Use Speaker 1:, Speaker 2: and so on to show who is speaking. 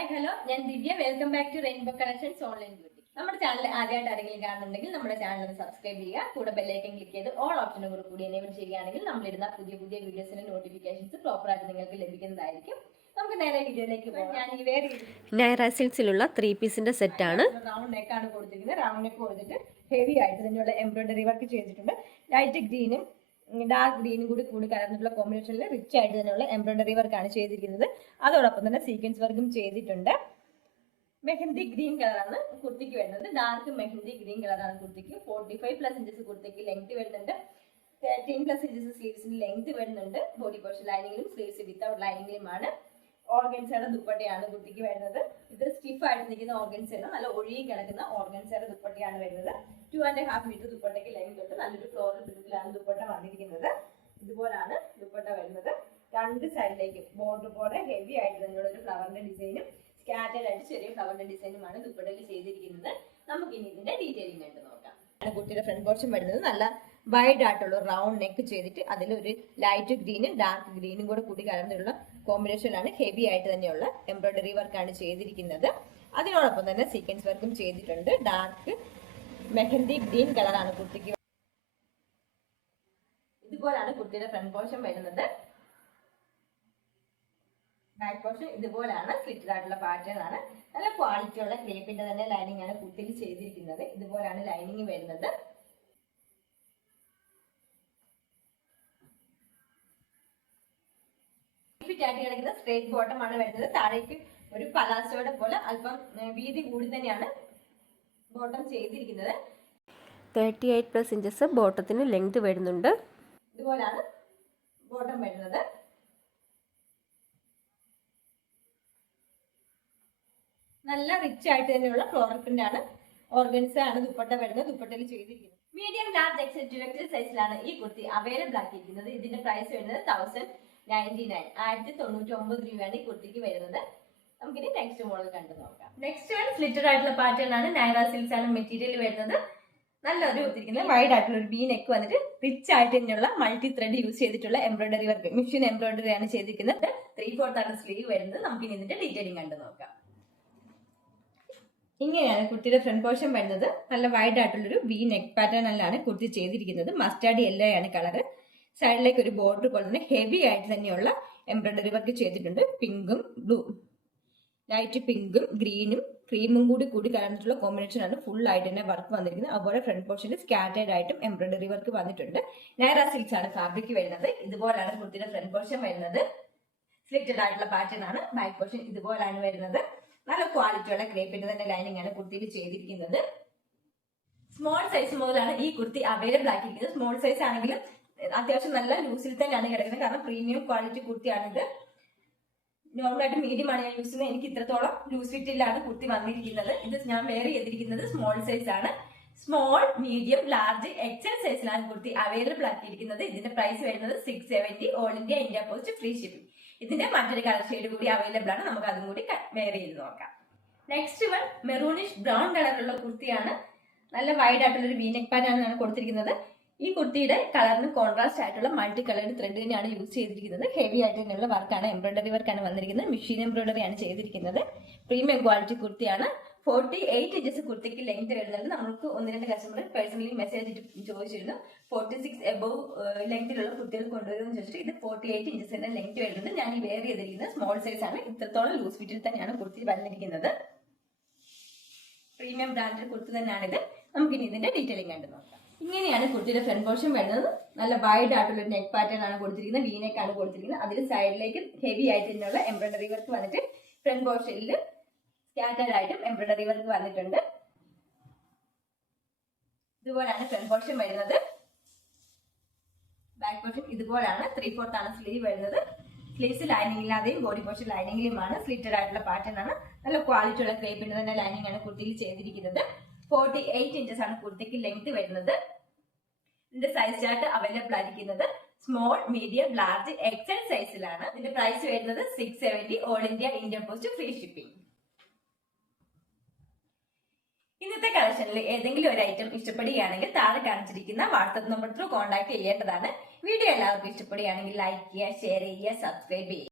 Speaker 1: Hi hello ഞാൻ Divya. Welcome back to rainbow collections online beauty നമ്മുടെ channel ആദ്യമായിട്ട് ആരെങ്കിലും കാണുന്നുണ്ടെങ്കിൽ നമ്മുടെ ചാനൽ സബ്സ്ക്രൈബ് ചെയ്യുക. കൂടെ ബെല്ലൈക്കൻ ക്ലിക്ക് ചെയ്ത് ഓൾ ഓപ്ഷനോട് കൂടി എനേബിൾ ചെയ്യുകയാണെങ്കിൽ നമ്മളിടുന്ന പുതിയ പുതിയ വീഡിയോസിന്റെ നോട്ടിഫിക്കേഷൻസ് പ്രോപ്പർ ആയിട്ട് നിങ്ങൾക്ക് ലഭിക്കുന്നതായിരിക്കും. നമുക്ക് നേരെ വീഡിയോയിലേക്ക് പോകാം. ഞാൻ ഈ വേറെ
Speaker 2: നൈറ സിൽസിലുള്ള ത്രീ പീസിന്റെ സെറ്റ് ആണ്
Speaker 1: റൗണ്ട് നെക്കാണ് കൊടുത്തിരിക്കുന്നത്. റൗണ്ട് നെക്ക് കൊടുത്തിട്ട് ഹെവി ആയിട്ട് തന്നെയുള്ള എംബ്രോയിഡറി വർക്ക് ചെയ്തിട്ടുണ്ട്. ലൈറ്റ് ഗ്രീനും ഡാർക്ക് ഗ്രീനും കൂടി കൂടി കലർന്നിട്ടുള്ള കോമ്പിനേഷനിൽ റിച്ച് ആയിട്ട് തന്നെയുള്ള എംബ്രോയിഡറി വർക്കാണ് ചെയ്തിരിക്കുന്നത്. അതോടൊപ്പം തന്നെ സീക്വൻസ് വർക്കും ചെയ്തിട്ടുണ്ട്. മെഹന്തി ഗ്രീൻ കളറാണ് കുർത്തിക്ക് വരുന്നത്. ഡാർക്ക് മെഹന്തി ഗ്രീൻ കളറാണ് കുർത്തിക്ക്. ഫോർട്ടി ഫൈവ് പ്ലസ് ഇഞ്ചസ് കുർത്തിക്ക് ലെങ്ത് വരുന്നുണ്ട്. തേർട്ടീൻ പ്ലസ് ഇഞ്ചസ് സ്ലീവ്സിന് ലെങ്ത് വരുന്നുണ്ട്. ബോഡി പോർഷൻ ലൈനിങ്ങിലും സ്ലീവ്സ് വിത്തൗട്ട് ലൈനിങ്ങിലുമാണ് ഓർഗൻസയുടെ ദുപ്പട്ടയാണ് കുട്ടിക്ക് വരുന്നത് ഇത് സ്റ്റിഫ് ആയിട്ട് നിൽക്കുന്ന ഓർഗൻസയാണ് നല്ല ഒഴുകി കിടക്കുന്ന ഓർഗൻസയുടെ ദുപ്പട്ടയാണ് വരുന്നത്. ടു ആൻഡ് ഹാഫ് മീറ്റർ ദുപ്പട്ടയ്ക്ക് ലെങ്ത് ഉണ്ട് നല്ലൊരു ഫ്ലോറൽ പ്രിന്റിലാണ് ദുപ്പട്ട വന്നിരിക്കുന്നത്. ഇതുപോലാണ് ദുപ്പട്ട വരുന്നത്. രണ്ട് സൈഡിലേക്കും ബോർഡർ പോലെ ഹെവി ആയിട്ട് തന്നെയുള്ള ഒരു ഫ്ലവറിന്റെ ഡിസൈനും സ്കാറ്റേഡ് ആയിട്ട് ചെറിയ ഫ്ലവറിന്റെ ഡിസൈനുമാണ് ദുപ്പട്ടയിൽ ചെയ്തിരിക്കുന്നത്. നമുക്ക് ഇനി ഇതിന്റെ ഡീറ്റെയിലിംഗ് ആയിട്ട് നോക്കാം. കുട്ടിയുടെ ഫ്രണ്ട് പോർഷൻ വരുന്നത് നല്ല വൈഡ് ആയിട്ടുള്ള റൗണ്ട് നെക്ക് ചെയ്തിട്ട് അതിലൊരു ലൈറ്റ് ഗ്രീനും ഡാർക്ക് ഗ്രീനും കൂടെ കൂടി കലർന്നുള്ള കോമ്പിനേഷനിലാണ് ഹെവി ആയിട്ട് തന്നെയുള്ള എംബ്രോയിഡറി വർക്കാണ് ചെയ്തിരിക്കുന്നത്. അതിനോടൊപ്പം തന്നെ സീക്വൻസ് വർക്കും ചെയ്തിട്ടുണ്ട്. ഡാർക്ക് മെഹന്തി ഗ്രീൻ കളറാണ് കുർത്തിക്ക്. ഇതുപോലാണ് കുർത്തിയുടെ ഫ്രണ്ട് പോർഷൻ വരുന്നത്. ബാക്ക് പോർഷൻ ഇതുപോലാണ് സ്ലിറ്റഡ് ആയിട്ടുള്ള പാറ്റേൺ ആണ്. നല്ല ക്വാളിറ്റിയുള്ള ക്രേപ്പിന്റെ തന്നെ ലൈനിങ് ആണ് കുർത്തിയിൽ ചെയ്തിരിക്കുന്നത്. ഇതുപോലാണ് ലൈനിങ് വരുന്നത്. ഫിറ്റ് ആയിട്ട് കിടക്കുന്ന സ്ട്രേറ്റ് ബോട്ടം ആണ് വരുന്നത്. താഴേക്ക് ഒരു പലാസോയുടെ പോലെ അല്പം വീതി കൂടി തന്നെയാണ് ബോട്ടം ചെയ്തിരിക്കുന്നത്.
Speaker 2: തേർട്ടി എയ്റ്റ് പ്ലസ് ഇഞ്ചസ് ബോട്ടത്തിന് ലെങ്ത് വരുന്നുണ്ട്.
Speaker 1: ഇതുപോലാണ് ബോട്ടം വരുന്നത്. നല്ല റിച്ച് ആയിട്ട് തന്നെയുള്ള ഫ്ലോറൽ പ്രിന്റ് ആണ്. ഓർഗൻസ് ആണ് ദുപ്പട്ട വരുന്നത് ദുപ്പട്ടയിൽ ചെയ്തിരിക്കുന്നത്. മീഡിയം ലാർജ് എക്സെക്ടീവ് സൈസിലാണ് ഈ കുർത്തി അവൈലബിൾ ആക്കിയിരിക്കുന്നത്. ഇതിന്റെ പ്രൈസ് വരുന്നത് തൗസൻഡ് നയന്റി നയൻ ആയിരത്തി തൊണ്ണൂറ്റി ഒമ്പത് രൂപയാണ് ഈ കുർത്തിക്ക് വരുന്നത്. നമുക്കിനി നെക്സ്റ്റ് മോഡൽ കണ്ടു നോക്കാം. നെക്സ്റ്റ് വൺ സ്ലിറ്റഡ് ആയിട്ടുള്ള പാറ്റേൺ ആണ്. നൈറ സിൽക്സ് ആണ് മെറ്റീരിയൽ വരുന്നത്. നല്ലൊരു ഒത്തിരിക്കുന്നത് വൈഡ് ആയിട്ടുള്ള ഒരു ബീ നെക്ക് വന്നിട്ട് റിച്ച് ആയിട്ട് തന്നെയുള്ള മൾട്ടി ത്രെഡ് യൂസ് ചെയ്തിട്ടുള്ള എംബ്രോയിഡറി വർക്ക് മിഷൻ എംബ്രോയിഡറി ആണ് ചെയ്തിരിക്കുന്നത്. ത്രീ ഫോർത്ത് ആണ് സ്ലീവ് വരുന്നത്. നമുക്ക് ഇനി ഇതിന്റെ ഡീറ്റെയിലിംഗ് കണ്ടു നോക്കാം. ഇങ്ങനെയാണ് കുട്ടിയുടെ ഫ്രണ്ട് പോർഷൻ വരുന്നത്. നല്ല വൈഡ് ആയിട്ടുള്ളൊരു വി നെക്ക് പാറ്റേണിലാണ് കുട്ടി ചെയ്തിരിക്കുന്നത്. മസ്റ്റാർഡ് യെല്ലോ ആണ് കളർ സൈഡിലേക്ക് ഒരു ബോർഡർ പോലെ തന്നെ ഹെവി ആയിട്ട് തന്നെയുള്ള എംബ്രോയിഡറി വർക്ക് ചെയ്തിട്ടുണ്ട്. പിങ്കും ബ്ലൂ ലൈറ്റ് പിങ്കും ഗ്രീനും ക്രീമും കൂടി കൂടി കലർന്നിട്ടുള്ള കോമ്പിനേഷൻ ആണ് ഫുൾ ആയിട്ട് തന്നെ വർക്ക് വന്നിരിക്കുന്നത്. അതുപോലെ ഫ്രണ്ട് പോർഷനിൽ സ്കാറ്റേഡ് ആയിട്ടും എംബ്രോയിഡറി വർക്ക് വന്നിട്ടുണ്ട്. നൈറ സിൽക്സ് ആണ് ഫാബ്രിക് വരുന്നത്. ഇതുപോലാണ് കുർത്തിയുടെ ഫ്രണ്ട് പോർഷൻ വരുന്നത്. സ്ലിറ്റഡ് ആയിട്ടുള്ള പാറ്റേൺ ആണ്. ബാക്ക് പോർഷൻ ഇതുപോലാണ് വരുന്നത്. നല്ല ക്വാളിറ്റിയുള്ള ക്രേപ്പിന്റെ തന്നെ ലൈനിങ് ആണ് കുർത്തിയിൽ ചെയ്തിരിക്കുന്നത്. സ്മോൾ സൈസ് മുതലാണ് ഈ കുർത്തി അവൈലബിൾ ആക്കിയിരിക്കുന്നത്. സ്മോൾ സൈസ് ആണെങ്കിലും അത്യാവശ്യം നല്ല ലൂസിൽ തന്നെയാണ് കിടക്കുന്നത്. കാരണം പ്രീമിയം ക്വാളിറ്റി കുർത്തിയാണിത്. നോർമലായിട്ട് മീഡിയം ആണ് ഞാൻ യൂസ് ചെയ്യുന്നത്. എനിക്ക് ഇത്രത്തോളം ലൂസ് ഫിറ്റിലാണ് കുർത്തി വന്നിരിക്കുന്നത്. ഇത് ഞാൻ വെയർ ചെയ്തിരിക്കുന്നത് സ്മോൾ സൈസ് ആണ്. സ്മോൾ മീഡിയം ലാർജ് എക്സൽ സൈസിലാണ് കുർത്തി അവൈലബിൾ ആക്കിയിരിക്കുന്നത്. ഇതിന്റെ പ്രൈസ് വരുന്നത് six seventy all India India post free shipping ഇതിന്റെ മറ്റൊരു കളർ ഷെയ്ഡ് കൂടി അവൈലബിൾ ആണ്. നമുക്ക് അതും കൂടി വെയർ ചെയ്ത് നോക്കാം. നെക്സ്റ്റ് വൺ മെറൂണിഷ് ബ്രൗൺ കളറുള്ള കുർത്തിയാണ്. നല്ല വൈഡ് ആയിട്ടുള്ള ഒരു വീനെക് പാൻ ആണ് കൊടുത്തിരിക്കുന്നത്. ഈ കുർത്തിയുടെ കളറിന് കോൺട്രാസ്റ്റ് ആയിട്ടുള്ള മൾട്ടി കളേർഡ് ത്രെഡ് തന്നെയാണ് യൂസ് ചെയ്തിരിക്കുന്നത്. ഹെവി ആയിട്ട് തന്നെയുള്ള വർക്കാണ് എംബ്രോയിഡറി വർക്കാണ് വന്നിരിക്കുന്നത്. മെഷീൻ എംബ്രോയിഡറി ആണ് ചെയ്തിരിക്കുന്നത്. പ്രീമിയം ക്വാളിറ്റി കുർത്തിയാണ്. ഫോർട്ടി എയ്റ്റ് ഇഞ്ചസ് കുർത്തിക്ക് ലെങ്ത് വരുന്നത്. നമുക്ക് ഒന്ന് രണ്ട് കസ്റ്റമർ പേഴ്സണലി മെസ്സേജ് ചോദിച്ചിരുന്നു. ഫോർട്ടി സിക്സ് എബവ് ലെങ്തിലുള്ള കുർത്തികൾ കൊണ്ടുവരുമെന്ന് ചോദിച്ചിട്ട് ഇത് ഫോർട്ടി എയ്റ്റ് ഇഞ്ചസ് തന്നെ ലെങ്ത് വരുന്നുണ്ട്. ഞാൻ ഈ വെയർ ചെയ്തിരിക്കുന്നത് സ്മോൾ സൈസ് ആണ്. ഇത്രത്തോളം ലൂസ് ഫിറ്റിൽ തന്നെയാണ് കുർത്തി വന്നിരിക്കുന്നത്. പ്രീമിയം ബ്രാൻഡ് കുർത്തി തന്നെയാണിത്. നമുക്കിനി ഇതിന്റെ ഡീറ്റെയിലിംഗ് കണ്ടു നോക്കാം. ഇങ്ങനെയാണ് കുർത്തിയുടെ ഫ്രണ്ട് പോർഷൻ വരുന്നത്. നല്ല വൈഡ് ആയിട്ടുള്ള നെക്ക് പാറ്റേൺ ആണ് കൊടുത്തിരിക്കുന്നത്. വി നെക്ക് ആണ് കൊടുത്തിരിക്കുന്നത്. അതിൽ സൈഡിലേക്ക് ഹെവി ആയിട്ട് തന്നെയുള്ള എംബ്രോയിഡറി വർക്ക് വന്നിട്ട് ഫ്രണ്ട് പോർഷനിൽ സ്കാറ്റേഡ് ആയിട്ടും എംബ്രോയിഡറി വർക്ക് വന്നിട്ടുണ്ട്. ഇതുപോലാണ് ഫ്രണ്ട് പോർഷൻ വരുന്നത്. ബാക്ക് പോർഷൻ ഇതുപോലാണ് ത്രീ ഫോർത്ത് ആണ് സ്ലീവ് വരുന്നത്. സ്ലീവ്സ് ലൈനിങ് ഇല്ലാതെയും ബോഡി പോർഷൻ ലൈനിങ്ങിലുമാണ് സ്ലിറ്റഡ് ആയിട്ടുള്ള പാറ്റേൺ ആണ്. നല്ല ക്വാളിറ്റിയുള്ള ക്രേപ്പിന്റെ തന്നെ ലൈനിങ് ആണ് കുട്ടിയിൽ ചെയ്തിരിക്കുന്നത്. ഫോർട്ടി എയ്റ്റ് ഇഞ്ചസ് ആണ് കുർത്തിക്ക് ലെങ്ത് വരുന്നത്. ഇതിന്റെ സൈസ് ചാർട്ട് അവൈലബിൾ ആയിരിക്കുന്നത്. സ്മോൾ മീഡിയം ലാർജ് എക്സൽ സൈസിലാണ് ഇതിന്റെ പ്രൈസ് വരുന്നത് six seventy all India Indian post free shipping ഇന്നത്തെ കളക്ഷനിൽ ഏതെങ്കിലും ഒരു ഐറ്റം ഇഷ്ടപ്പെടുകയാണെങ്കിൽ താഴെ കാണിച്ചിരിക്കുന്ന വാട്സപ്പ് നമ്പർ ത്രൂ കോൺടാക്ട് ചെയ്യേണ്ടതാണ്. വീഡിയോ എല്ലാവർക്കും ഇഷ്ടപ്പെടുകയാണെങ്കിൽ ലൈക്ക് ചെയ്യുക ഷെയർ ചെയ്യുക സബ്സ്ക്രൈബ് ചെയ്യുക.